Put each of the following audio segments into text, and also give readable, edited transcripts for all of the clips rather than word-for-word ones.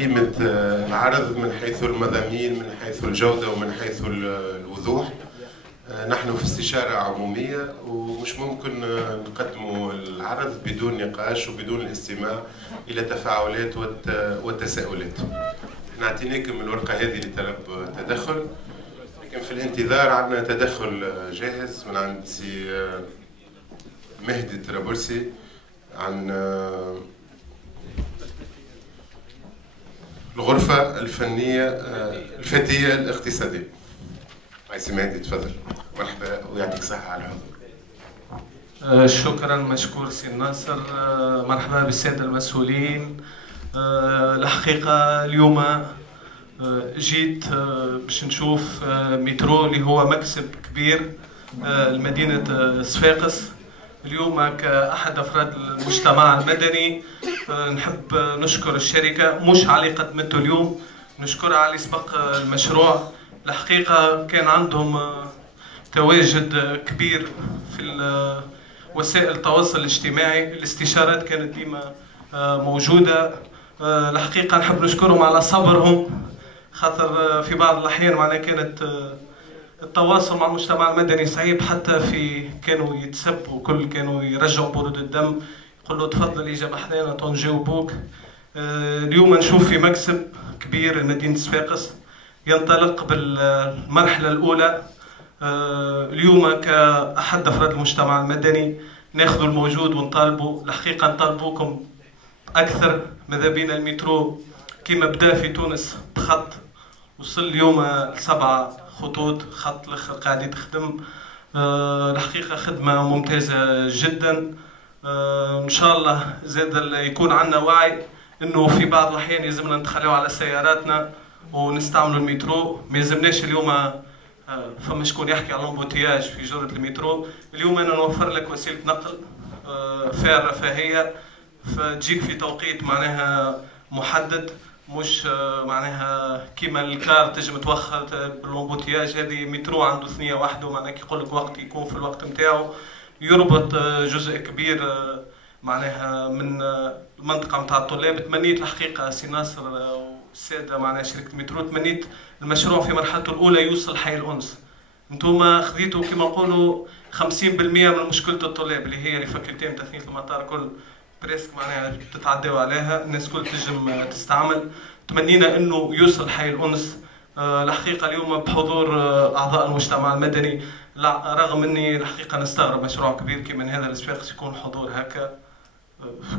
قيمة العرض من حيث المضامين، من حيث الجودة ومن حيث الوضوح. نحن في استشارة عمومية ومش ممكن نقدموا العرض بدون نقاش وبدون الاستماع إلى تفاعلات والتساؤلات. نعطيناكم الورقة هذه لطلب تدخل، لكن في الانتظار عندنا تدخل جاهز من عند سي مهدي الطرابلسي عن الغرفة الفنية الفتية الاقتصادية. سي مهدي تفضل. مرحبا ويعطيك الصحة على الحضور. شكرا، مشكور سي ناصر. مرحبا بالسادة المسؤولين. الحقيقة اليوم جيت باش نشوف مترو اللي هو مكسب كبير لمدينة صفاقس. اليوم كأحد أفراد المجتمع المدني نحب نشكر الشركة مش على اللي قدمته اليوم، نشكرها على اللي سبق المشروع. الحقيقة كان عندهم تواجد كبير في وسائل التواصل الاجتماعي، الاستشارات كانت ديما موجودة. الحقيقة نحب نشكرهم على صبرهم، خاطر في بعض الأحيان معناها كانت التواصل مع المجتمع المدني صعيب، حتى في كانوا يتسبوا وكل كانوا يرجعوا برود الدم، يقولوا تفضل يجي بحذانا تنجاوبوك. اليوم نشوف في مكسب كبير لمدينة صفاقس ينطلق بالمرحلة الأولى. اليوم كأحد أفراد المجتمع المدني ناخذوا الموجود ونطالبوا. الحقيقة نطالبوكم أكثر. ماذا بينا المترو كما بدا في تونس بخط وصل اليوم ل7 خطوط، خط الاخر قاعد يتخدم. الحقيقة خدمة ممتازة جدا. ان شاء الله زاد يكون عندنا وعي انه في بعض الاحيان يلزمنا نتخلوا على سياراتنا ونستعملوا المترو. ما يلزمناش اليوم فما شكون يحكي على الامبوتياج في جرة المترو. اليوم انا نوفر لك وسيلة نقل فيها الرفاهية، فتجيك في توقيت معناها محدد، مش معناها كيما الكار تجي متوخر بالامبوتياج. هذه مترو عنده ثنيه واحده، معناها كيقول لك وقت يكون في الوقت نتاعو، يربط جزء كبير معناها من المنطقه نتاع الطلاب. تمنيت الحقيقه سي ناصر والساده معناها شركه المترو، تمنيت المشروع في مرحلته الاولى يوصل حي الانس. انتم خذيتوا كما نقولوا 50% من مشكله الطلاب اللي هي الفاكولتي نتاع ثنيه المطار كل بريسك معناها تتعداو عليها، الناس كل تنجم تستعمل. تمنينا انه يوصل حي الانس. الحقيقه اليوم بحضور اعضاء المجتمع المدني، رغم اني الحقيقه نستغرب مشروع كبير كيما هذا لصفاقس يكون حضور هكا.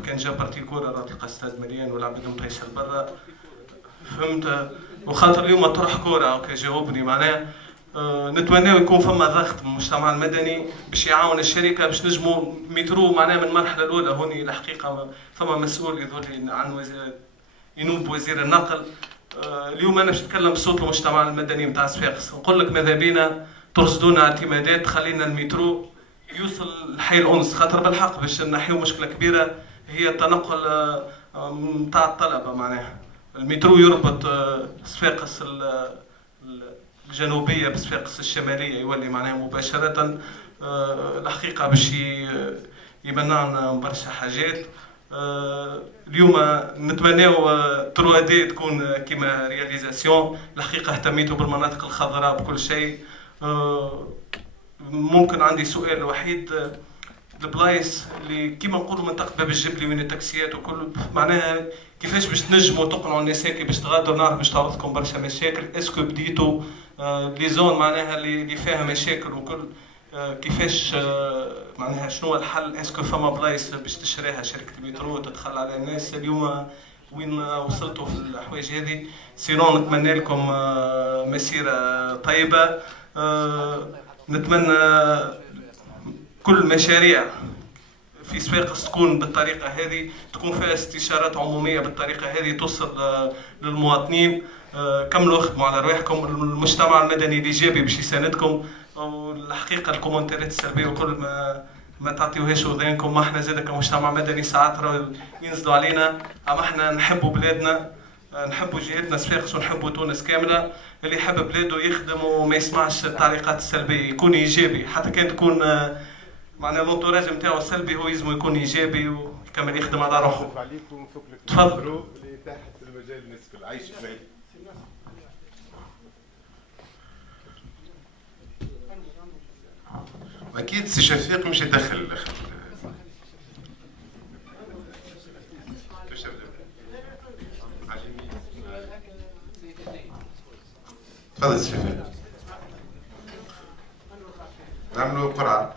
كان جا بارتي كوره راه تلقى استاد مليان ولا عبدهم طيشه برا، فهمت. وخاطر اليوم طرح كوره هكا جاوبني معناها. نتمناو يكون فما ضغط من المجتمع المدني باش يعاون الشركه باش نجموا مترو معناها من المرحله الاولى. هوني الحقيقه فما مسؤول يظهر لي عن ينوب وزير النقل. اليوم انا باش نتكلم بصوت المجتمع المدني نتاع صفاقس، نقول لك ماذا بينا ترصدونا اعتمادات خلينا المترو يوصل لحي الانس، خاطر بالحق باش نحيو مشكله كبيره هي التنقل نتاع الطلبه. معناها المترو يربط صفاقس الجنوبيه بصفاقس الشماليه، يولي معناها مباشره. الحقيقه باش يمنعنا برشا حاجات. اليوم نتمناو 3 دي تكون كيما رياليزاسيون. الحقيقه اهتميتوا بالمناطق الخضراء بكل شيء. ممكن عندي سؤال وحيد، البلايص اللي كيما نقولوا منطقه باب الجبلي وين التاكسيات وكل معناها كيفاش باش تنجموا تقنعوا الناس هيك باش تغادروا؟ نعرف باش تعرضكم برشا مشاكل. اسكو بديتوا لي زون معناها اللي فيها مشاكل وكل كيفاش معناها شنو الحل؟ اسكو فما بلايص باش تشريها شركه المترو تدخل على الناس؟ اليوم وين وصلتوا في الحوايج هذه؟ سينون نتمنى لكم مسيره طيبه. نتمنى كل مشاريع في صفاقس تكون بالطريقه هذه، تكون فيها استشارات عموميه بالطريقه هذه توصل للمواطنين. كملوا اخدموا على رواحكم، المجتمع المدني الايجابي باش يساندكم. والحقيقه الكومنتات السلبيه وكل ما تعطيوهاش وذينكم. ما احنا زاد كمجتمع مدني ساعات ينزلوا علينا، اما احنا نحبوا بلادنا، نحبوا جهتنا صفاقس ونحبوا تونس كامله. اللي يحب بلاده يخدم وما يسمعش التعليقات السلبيه، يكون ايجابي. حتى كان تكون معناها لونتوراج نتاعو سلبي، هو يلزم يكون ايجابي ويكمل يخدم على روحه. تفضل. رجال الناس الكل عايش شوي. اكيد سي شفيق مش يدخل تفضل سي شفيق. نعملوا قرعه.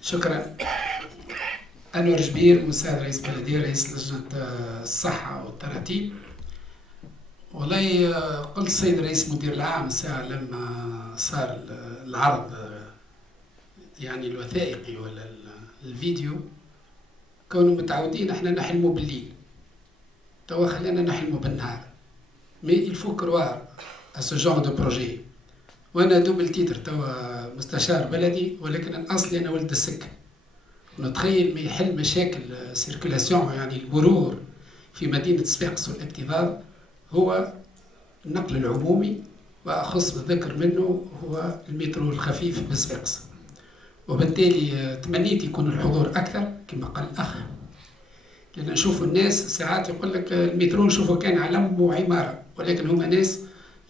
شكرا. أنور جبير، مساعد رئيس بلدية، رئيس لجنة الصحة والتراتيب. والله قلت السيد رئيس مدير العام ساعة لما صار العرض يعني الوثائقي ولا الفيديو، كونوا متعودين احنا نحلموا بالليل، توا خلينا نحلموا بالنهار. مي il faut croire à ce genre de projet. وانا دوبل تيتر توا مستشار بلدي، ولكن اصلي انا ولد السكه. نتخيل ما يحل مشاكل سيركولاسيون يعني المرور في مدينه صفاقس والابتذال هو النقل العمومي، واخص بالذكر منه هو المترو الخفيف بصفاقس. وبالتالي تمنيت يكون الحضور اكثر كما قال الاخ، لان نشوف الناس ساعات يقول لك المترو نشوفه كان علم وعماره، ولكن هما ناس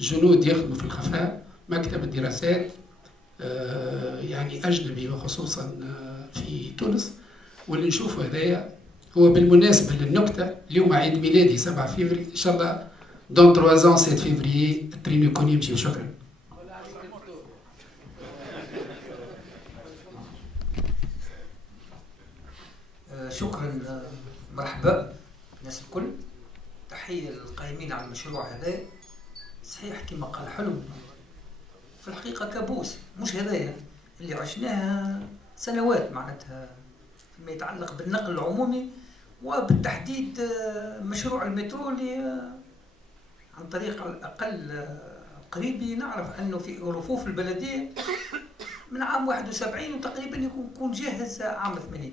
جنود يخدموا في الخفاء، مكتب الدراسات يعني أجنبي وخصوصا في تونس. واللي نشوفه هذايا هو بالمناسبة للنكتة، اليوم عيد ميلادي 7 فيفري، إن شاء الله دون 3 ans 7 فيفري الترين يكون يمشي. وشكرا. شكرا. مرحبا الناس الكل. تحية للقائمين على المشروع هذا. صحيح كما قال حلم، في الحقيقة كابوس، مش هذايا اللي عشناها سنوات معناتها فيما يتعلق بالنقل العمومي، وبالتحديد مشروع المترو اللي عن طريق على الأقل قريبي نعرف أنه في رفوف البلدية من عام 71 وتقريبا يكون جاهز عام 80.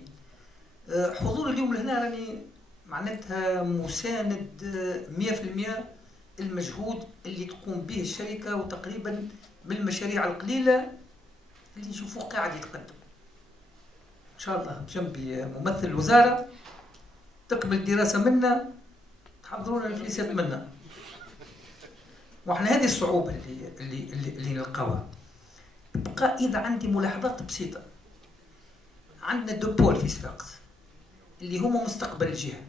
حضور اليوم لهنا راني معناتها مساند 100% المجهود اللي تقوم به الشركة، وتقريبا من المشاريع القليلة اللي نشوفوه قاعد يتقدم. إن شاء الله بجنبي ممثل الوزارة تكمل الدراسة منا، تحضرونا الفليسات منا. واحنا هذه الصعوبة اللي نلقاوها. بقى إذا عندي ملاحظات بسيطة، عندنا دوبول في صفاقس اللي هما مستقبل الجهة،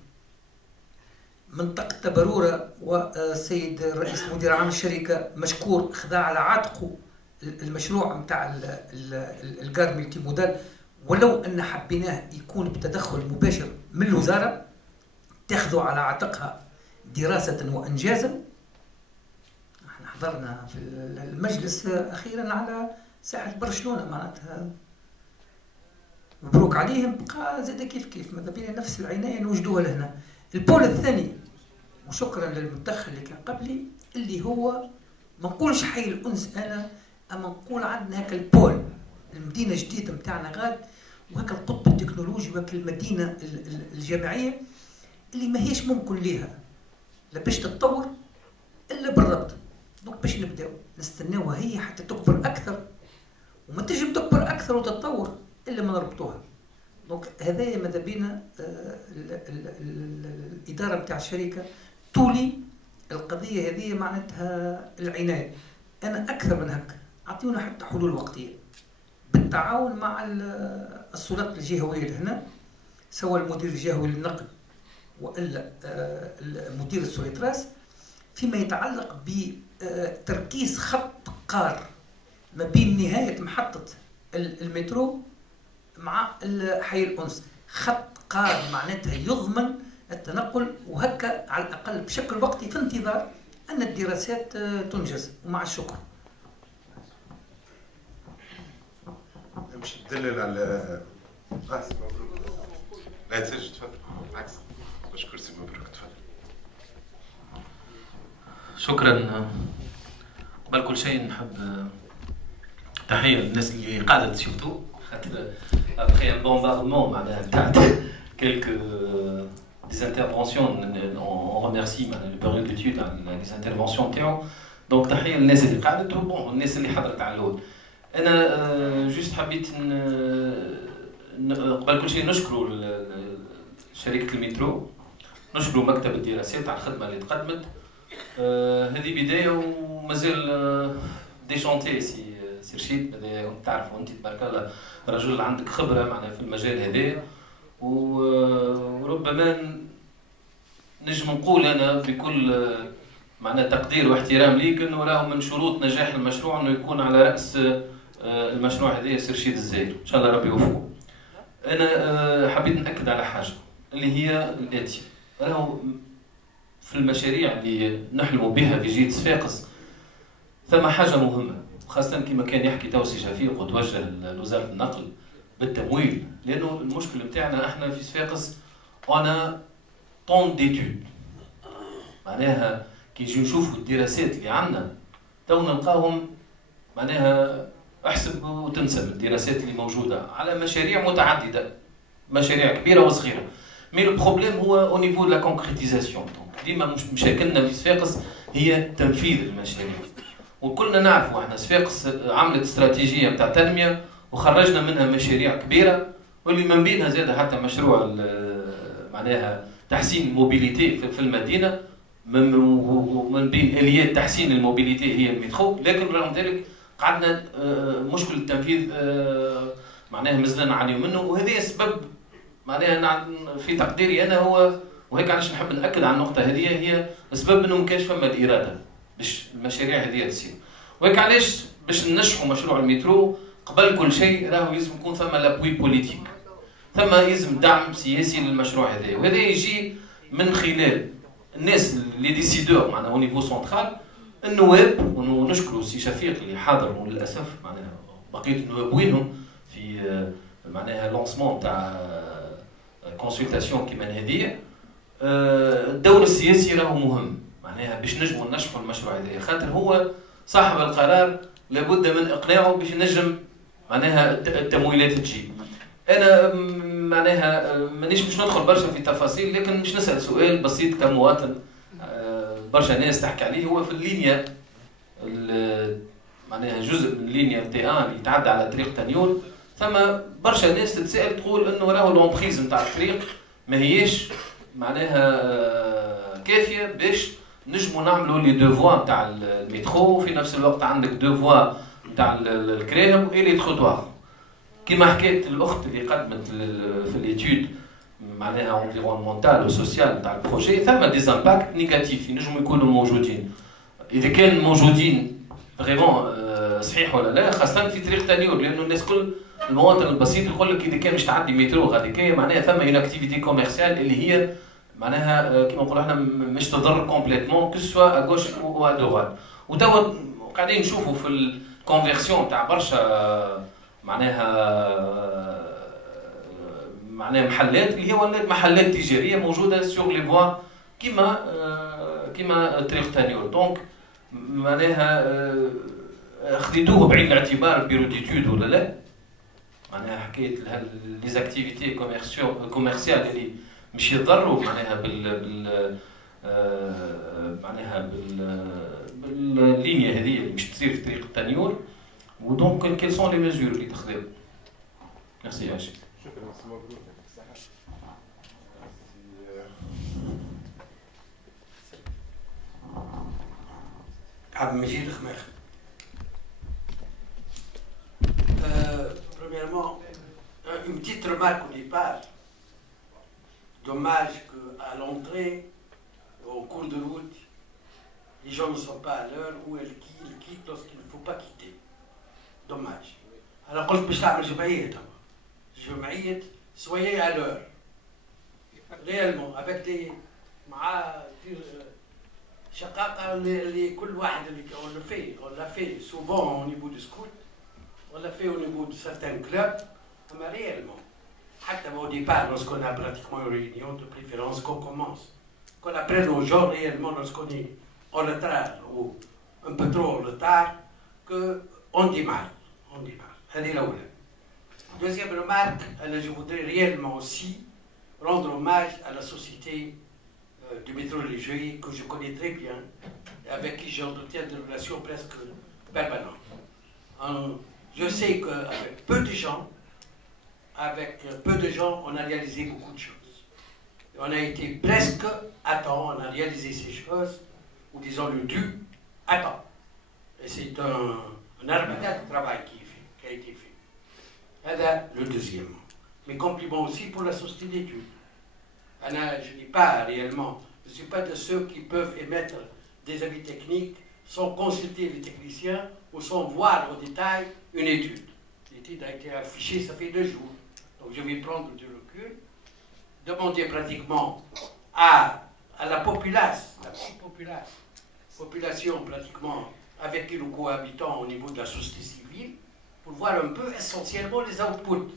منطقة تبرورة، والسيد الرئيس مدير عام الشركة مشكور خذا على عاتقه المشروع نتاع الكار ملتي مودال، ولو ان حبيناه يكون بتدخل مباشر من الوزارة تاخذوا على عاتقها دراسة وانجازا. احنا حضرنا في المجلس اخيرا على ساحة برشلونة، معناتها مبروك عليهم. بقى زاد كيف ماذا بينا نفس العناية نوجدوها لهنا. البول الثاني، وشكرا للمدخل اللي كان قبلي، اللي هو ما نقولش حي الانس انا، اما نقول عندنا هكا البول، المدينه الجديده نتاعنا غاد، وهكا القطب التكنولوجي، وهكا المدينه الجامعيه اللي ما هيش ممكن ليها لا باش تتطور الا بالربط. دونك باش نبداو نستناوها هي حتى تكبر اكثر، وما تنجم تكبر اكثر وتتطور الا ما نربطوها. دونك هذايا ماذا بينا الاداره نتاع الشركه تولي القضيه هذه معناتها العنايه. انا اكثر من هكا، اعطيونا حتى حلول وقتيه بالتعاون مع السلطات الجهويه لهنا، سواء المدير الجهوي للنقل والا مدير السوليتراس، فيما يتعلق بتركيز خط قار ما بين نهايه محطه المترو مع حي الانس. خط قار معناتها يضمن التنقل، وهكا على الاقل بشكل وقتي في انتظار ان الدراسات تنجز. ومع الشكر. مش تدلل على مبروك. لا تسجل، تفضل. بالعكس، مش كرسي مبروك، تفضل. شكرا. قبل كل شيء نحب تحيه للناس اللي قاعده تشوفوا، خاطر après un bombardement معناها تاع quelques des interventions. On remercie le bureau d'études les interventions تاعو. دونك تحيه للناس اللي قعدت، والناس اللي حضرت على الاول. انا جوست حبيت قبل كل شيء نشكروا شركه المترو، نشكروا مكتب الدراسات على الخدمه اللي تقدمت. هذه بدايه ومازال دي شونتي سي رشيد، تعرفوا انت تبارك الله رجل عندك خبره معناها في المجال هذا، وربما نجم نقول انا بكل معناها تقدير واحترام ليك انه راهو من شروط نجاح المشروع انه يكون على راس المشروع هذا سي رشيد الزاير، ان شاء الله ربي يوفقه. انا حبيت ناكد على حاجه اللي هي الاتي، راهو في المشاريع اللي نحلموا بها في جهه صفاقس ثم حاجه مهمه، خاصه كما كان يحكي توسي شفيق وتوجه لوزاره النقل بالتمويل، لانه المشكل نتاعنا احنا في صفاقس انا طون ديتود، معناها كي نجي نشوفوا الدراسات اللي عندنا تو نلقاهم معناها احسب وتنسى الدراسات اللي موجوده على مشاريع متعدده، مشاريع كبيره وصغيره. مي لو بروبليم هو او نيفو لا كونكريتيزاسيون، ديما مشاكلنا في صفاقس هي تنفيذ المشاريع. وكلنا نعرفوا احنا صفاقس عملت استراتيجيه نتاع تنميه وخرجنا منها مشاريع كبيره، واللي من بينها زاد حتى مشروع معناها تحسين الموبيليتي في المدينه، من بين اليات تحسين الموبيليتي هي المترو، لكن رغم ذلك قعدنا مشكل التنفيذ معناها مازلنا نعانيو منه، وهذا سبب معناها في تقديري انا هو، وهيك علاش نحب ناكد على النقطه هذه، هي سبب انه ما كانش فما الاراده باش المشاريع هذه تصير. وهيك علاش باش ننجحوا مشروع المترو قبل كل شيء راهو لازم يكون ثم لابوي بوليتيك، ثم لازم دعم سياسي للمشروع هذا، وهذا يجي من خلال الناس اللي ديسيدور معناها او نيفو سنترال، النواب، ونشكروا سي شفيق اللي حاضر وللاسف معناها بقيه النواب وينهم في معناها لونسمون تاع كونسلتاسيون كيما هذه. الدور السياسي راهو مهم معناها باش نجموا ننجحوا المشروع هذا، خاطر هو صاحب القرار لابد من اقناعه باش ينجم معناها التمويلات تجي. انا معناها مانيش باش ندخل برشا في التفاصيل، لكن باش نسال سؤال بسيط كمواطن برشا ناس تحكي عليه، هو في اللينيا معناها جزء من اللينيا تي ان اللي يتعدى على طريق تانيول، ثم برشا ناس تتساءل تقول انه راهو لومبريز نتاع الطريق ما هيش معناها كافيه باش نجموا نعملوا لي دو فوا نتاع المترو، وفي نفس الوقت عندك دو فوا نتاع الكراهم ولي تروتوار. كما حكيت الاخت اللي قدمت في الاتيود معناها انفيرونمونتال وسوسيال نتاع البروجي، ثم دي امباكت نيجاتيف ينجموا يكونوا موجودين. اذا كان موجودين فريمون صحيح ولا لا، خاصه في طريق تانيول، لانه الناس كل المواطن البسيط يقول لك اذا كان مش تعدي مترو غادي معناها ثم اون اكتيفيتي كوميرسيال اللي هي معناها كما نقولوا احنا مش تضر كومبليتمون كو سوا ا غوش او ا دوغات. وتوا قاعدين نشوفوا في الكونفيرسيون تاع برشا معناها محلات اللي هي ولات محلات تجاريه موجوده سور لي فوا كيما طريق تانيول. دونك معناها خديتوه بعين الاعتبار بيرو ديتود ولا لا؟ معناها حكايه لي زاكتيفيتي كوميرسيال اللي مش يضروا معناها معناها باللينيا هذه اللي مش تصير في طريق التانيول. ودونك كيل سون لي ميزور اللي تاخذوا؟ ميرسي عاشق. شكرا. عبد المجيد خماخ. Premièrement, une petite remarque au départ. Dommage qu'à l'entrée, au cours de route, les gens ne sont pas à l'heure ou ils quittent lorsqu'il ne faut pas quitter. Dommage. Alors قلت باش تعمل جمعية توا. جمعية soyez à l'heure. Réellement, avec des مع شقاقة اللي كل واحد اللي on l'a fait souvent au niveau du scout, on l'a fait au niveau de certains clubs, mais réellement. Au départ, lorsqu'on a pratiquement une réunion de préférence qu'on commence, qu'on apprenne aux gens réellement lorsqu'on est en retard ou un peu trop en retard, qu'on démarre. Deuxième remarque, je voudrais réellement aussi rendre hommage à la société du métro léger que je connais très bien et avec qui j'entretiens des relations presque permanentes. Je sais qu'avec peu de gens, on a réalisé beaucoup de choses. Et on a été presque à temps, on a réalisé ces choses, ou disons le dû, à temps. Et c'est un armada de travail qui a été fait. Là, le deuxième. Mes compliments aussi pour la société d'études. Je ne dis pas réellement, je ne suis pas de ceux qui peuvent émettre des avis techniques sans consulter les techniciens ou sans voir au détail une étude. L'étude a été affichée, ça fait 2 jours. Donc je vais prendre du recul, demander pratiquement à la populace, la petite population pratiquement avec qui nous cohabitons au niveau de la société civile, pour voir un peu essentiellement les outputs.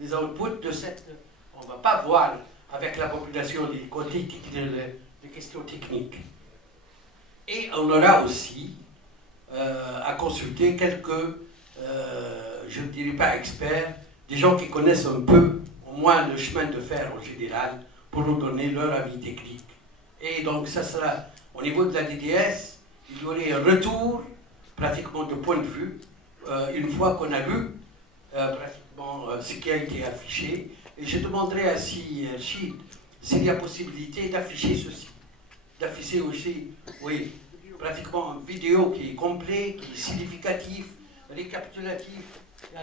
Les outputs de cette... On ne va pas voir avec la population les côtés, les questions techniques. Et on aura aussi à consulter quelques, je ne dirais pas experts, des gens qui connaissent un peu, au moins le chemin de fer en général, pour nous donner leur avis technique. Et donc ça sera, au niveau de la DDS, il y aurait un retour, pratiquement de point de vue, une fois qu'on a lu pratiquement ce qui a été affiché. Et je demanderai à Chid s'il y a possibilité d'afficher ceci. D'afficher aussi, oui, pratiquement une vidéo qui est complète, qui est significatif, récapitulatif.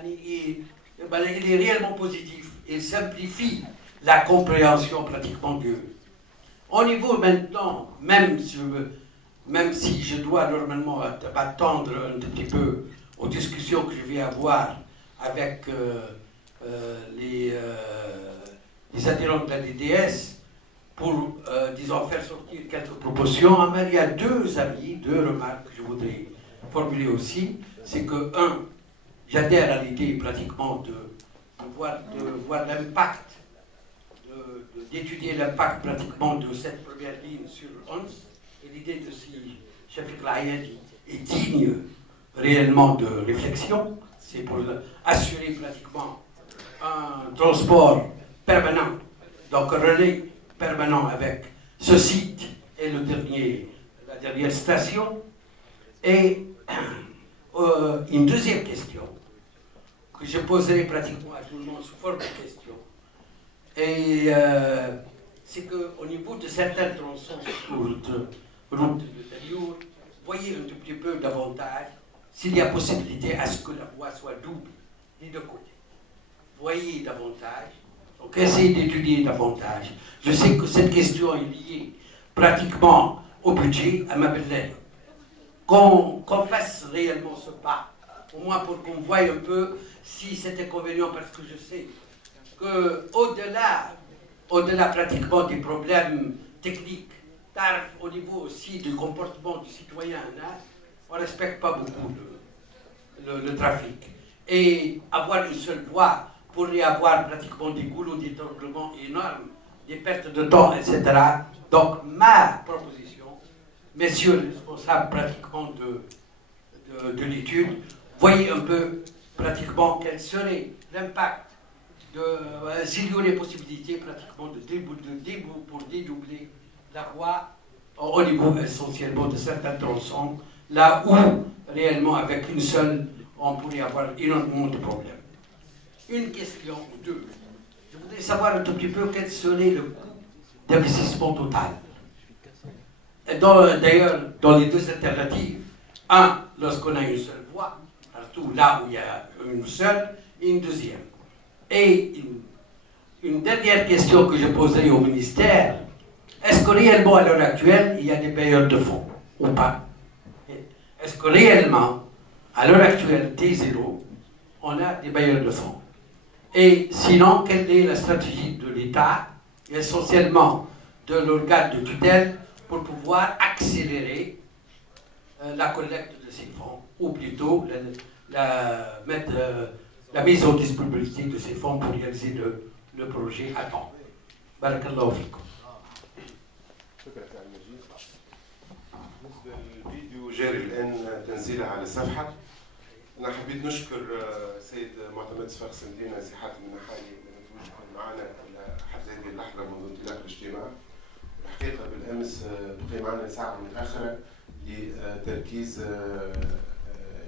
Il est réellement positif. Il simplifie la compréhension pratiquement de... Au niveau maintenant, même si je dois normalement m'attendre un tout petit peu aux discussions que je vais avoir avec les adhérents de la DDS pour, disons, faire sortir quelques propositions, mais il y a 2 avis, 2 remarques que je voudrais formuler aussi. C'est que, j'adhère à l'idée pratiquement de voir l'impact, d'étudier l'impact pratiquement de cette première ligne sur 11, et l'idée de si Chafik Layadi est digne réellement de réflexion, c'est pour assurer pratiquement un transport permanent, donc un relais permanent avec ce site et la dernière station. Et une deuxième question que je poserai pratiquement à tout le monde sous forme de question, et c'est qu'au niveau de certains tronçons de route de Liour, voyez un tout petit peu davantage s'il y a possibilité à ce que la voie soit double des 2 côtés. Voyez davantage, donc essayez d'étudier davantage. Je sais que cette question est liée pratiquement au budget, à ma belle-mère. Qu'on fasse réellement ce pas, au moins pour qu'on voie un peu si c'est inconvénient, parce que je sais qu'au-delà pratiquement des problèmes techniques, au niveau aussi du comportement du citoyen, on ne respecte pas beaucoup le trafic. Et avoir une seule voie pourrait avoir pratiquement des goulots d'étranglement énormes, des pertes de temps, etc. Donc ma proposition, messieurs les responsables pratiquement de l'étude, voyez un peu pratiquement quel serait l'impact s'il y aurait possibilité pratiquement pour dédoubler la voie au niveau essentiellement de certains tronçons, là où réellement avec une seule, on pourrait avoir énormément de problèmes. Une question ou 2. Je voudrais savoir un tout petit peu quel serait le coût d'investissement total. D'ailleurs, dans les 2 alternatives, lorsqu'on a une seule voie, partout là où il y a une seule, et une deuxième. Et une dernière question que je poserai au ministère, est-ce que réellement à l'heure actuelle, il y a des bailleurs de fonds ou pas? Est-ce que réellement, à l'heure actuelle, T0, on a des bailleurs de fonds? Et sinon, quelle est la stratégie de l'État, essentiellement de l'organe de tutelle, pour pouvoir accélérer la collecte de ces fonds, ou plutôt la mise en disponibilité de ces fonds pour réaliser le projet à temps. Barakallahu fikum. الفيديو جاري الان تنزيله على الصفحه. انا حبيت نشكر سيد معتمد صفاقس مدينه سي حاتم النحالي اللي يكون معنا لحد هذه اللحظه منذ انطلاق الاجتماع. الحقيقه بالامس بقي معنا ساعه متاخره لتركيز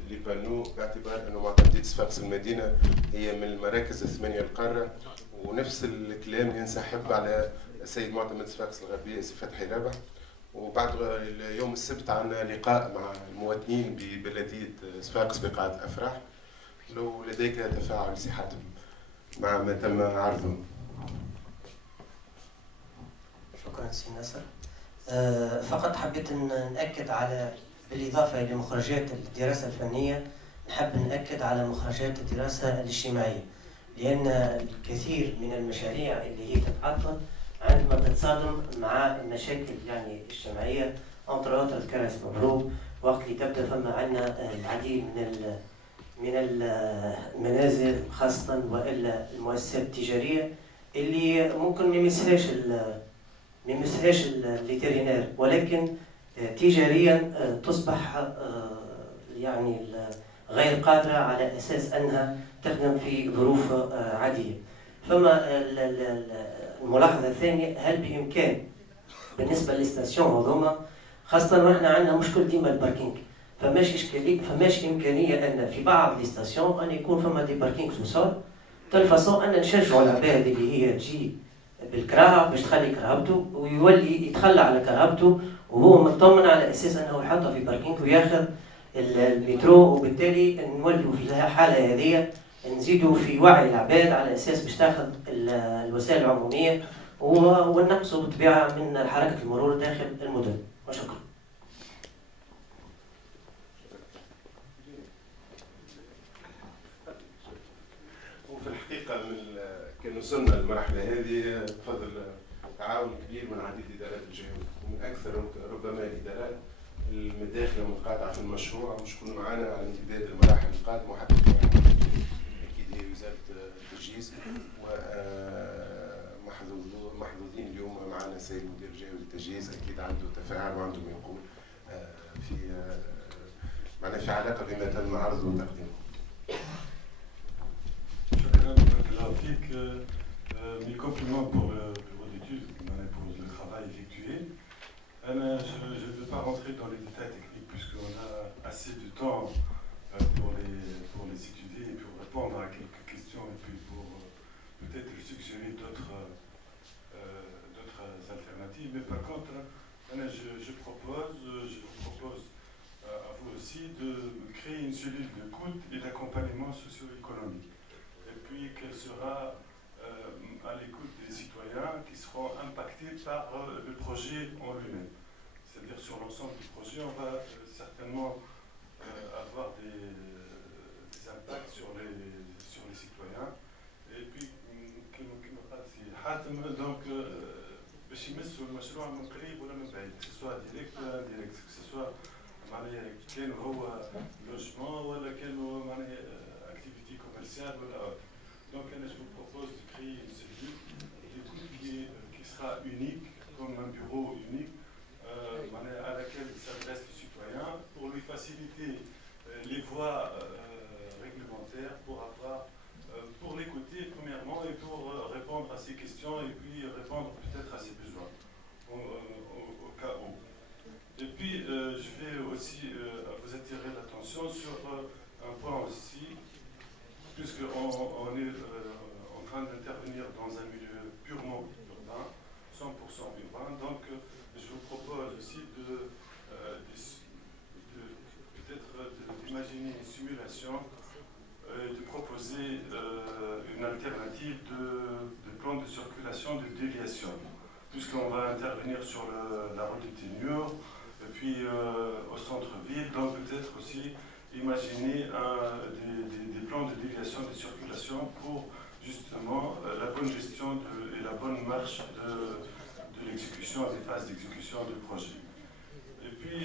لي بانو باعتبار انه معتمدية صفاقس المدينه هي من المراكز الثمانيه القاره، ونفس الكلام ينسحب على السيد معتمد صفاقس الغربيه سي فتحي رابح. وبعد يوم السبت عندنا لقاء مع المواطنين ببلديه صفاقس بقاعه الافراح. لو لديك تفاعل سي حاتم مع ما تم عرضه. شكرا سي ناصر. فقط حبيت نأكد على بالإضافة إلى مخرجات الدراسة الفنية، نحب نأكد على مخرجات الدراسة الاجتماعية، لأن الكثير من المشاريع اللي هي تتعطل عندما تتصادم مع مشاكل يعني اجتماعية انتر اوتر كرس مبروك، وقت اللي تبدا فما عندنا العديد من المنازل خاصة والا المؤسسات التجارية اللي ممكن ما يمسهاش الفيترينير، ولكن تجاريا تصبح يعني غير قادرة على أساس أنها تخدم في ظروف عادية. فما الملاحظة الثانية، هل بإمكان بالنسبة للستاسيون هذوما خاصة وإحنا عندنا مشكل ديما الباركينج، فماش إمكانية أن في بعض الستاسيون أن يكون فما دي باركينج سوسول تلفصون أن نشجعوا العباد اللي هي تجي بالكراهة باش تخلي كرهبته ويولي يتخلى على كرهبته وهو مطمن على اساس انه يحطها في باركينج وياخذ المترو، وبالتالي نولوا في الحاله هذه نزيدوا في وعي العباد على اساس باش تاخذ الوسائل العموميه ونقصوا بالطبيعه من حركه المرور داخل المدن. وشكرا. وفي الحقيقه كان وصلنا للمرحله هذه بفضل تعاون كبير من عديد ادارات الجهود، ومن اكثر ربما الادارات المداخله والمقاطعه في المشروع مش يكون معنا على امتداد المراحل القادمه، وحتى اكيد هي وزاره التجهيز. ومحظوظين اليوم معنا السيد مدير جهوي التجهيز، اكيد عنده تفاعل وعنده ما يقول في معناها في علاقه بما تم عرضه وتقديمه. شكرا بارك الله فيك. Mes compliments pour le bureau d'études, pour le travail effectué. Je ne veux pas rentrer dans les détails techniques puisqu'on a assez de temps pour les étudier et pour répondre à quelques questions et puis pour peut-être suggérer d'autres alternatives. Mais par contre, je vous propose à vous aussi de créer une cellule d'écoute et d'accompagnement socio-économique. Et puis qu'elle sera à l'écoute des citoyens qui seront impactés par le projet en lui-même. C'est-à-dire sur l'ensemble du projet, on va certainement avoir des impacts sur les citoyens. Et puis, donc, باش يمسوا المشروع من قريب ولا من بعيد، que ce soit direct ou indirect, que ce soit معناها كان هو لوجمون ولا كان هو معناها activité commerciale ولا autre. Donc, je vous propose de créer une cellule d'écoute qui sera unique, comme un bureau unique, à laquelle s'adresse le citoyen pour lui faciliter les voies réglementaires pour l'écouter premièrement et pour répondre à ses questions et puis répondre peut-être à ses besoins au cas où. Et puis, je vais aussi vous attirer l'attention sur un point aussi, puisqu'on est en train d'intervenir dans un milieu purement urbain, 100% urbain. Donc, je vous propose aussi d'imaginer une simulation et de proposer une alternative de plan de circulation de déviation, puisqu'on va intervenir sur la route de Ténure, et puis au centre-ville, donc peut-être aussi imaginer des plans de déviation de circulation pour justement la bonne gestion et la bonne marche de l'exécution, des phases d'exécution du projet. Et puis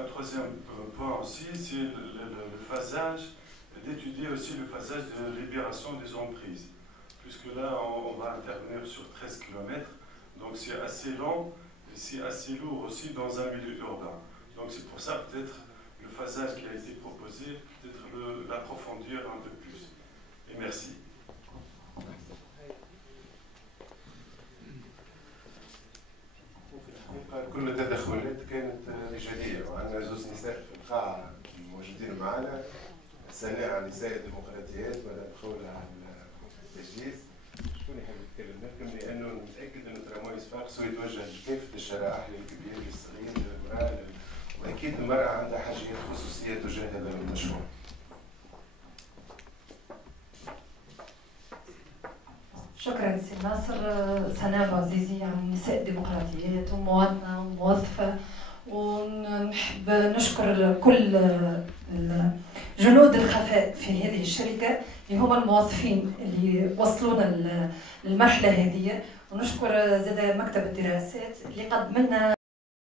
un troisième point aussi, c'est le phasage, d'étudier aussi le phasage de libération des emprises, puisque là on va intervenir sur 13 km, donc c'est assez long et c'est assez lourd aussi dans un milieu urbain. Donc c'est pour ça peut-être le phasage qui a été proposé, peut-être l'approfondir un peu plus. Et merci. كل التدخلات كانت إيجابية، وعندنا زوج نساء في القاعة موجودين معنا صفاقس ويتوجه لكافة الشرائح، للكبير للصغير للمرأة، وأكيد المرأة عندها حاجيات خصوصية تجاه هذا المشروع. شكرا سي ناصر. سناء عزيزي عن نساء ديمقراطيات ومواطنة وموظفة، ونحب نشكر كل جنود الخفاء في هذه الشركة اللي هم الموظفين اللي وصلونا للمرحلة هذه، ونشكر زاد مكتب الدراسات اللي قدم لنا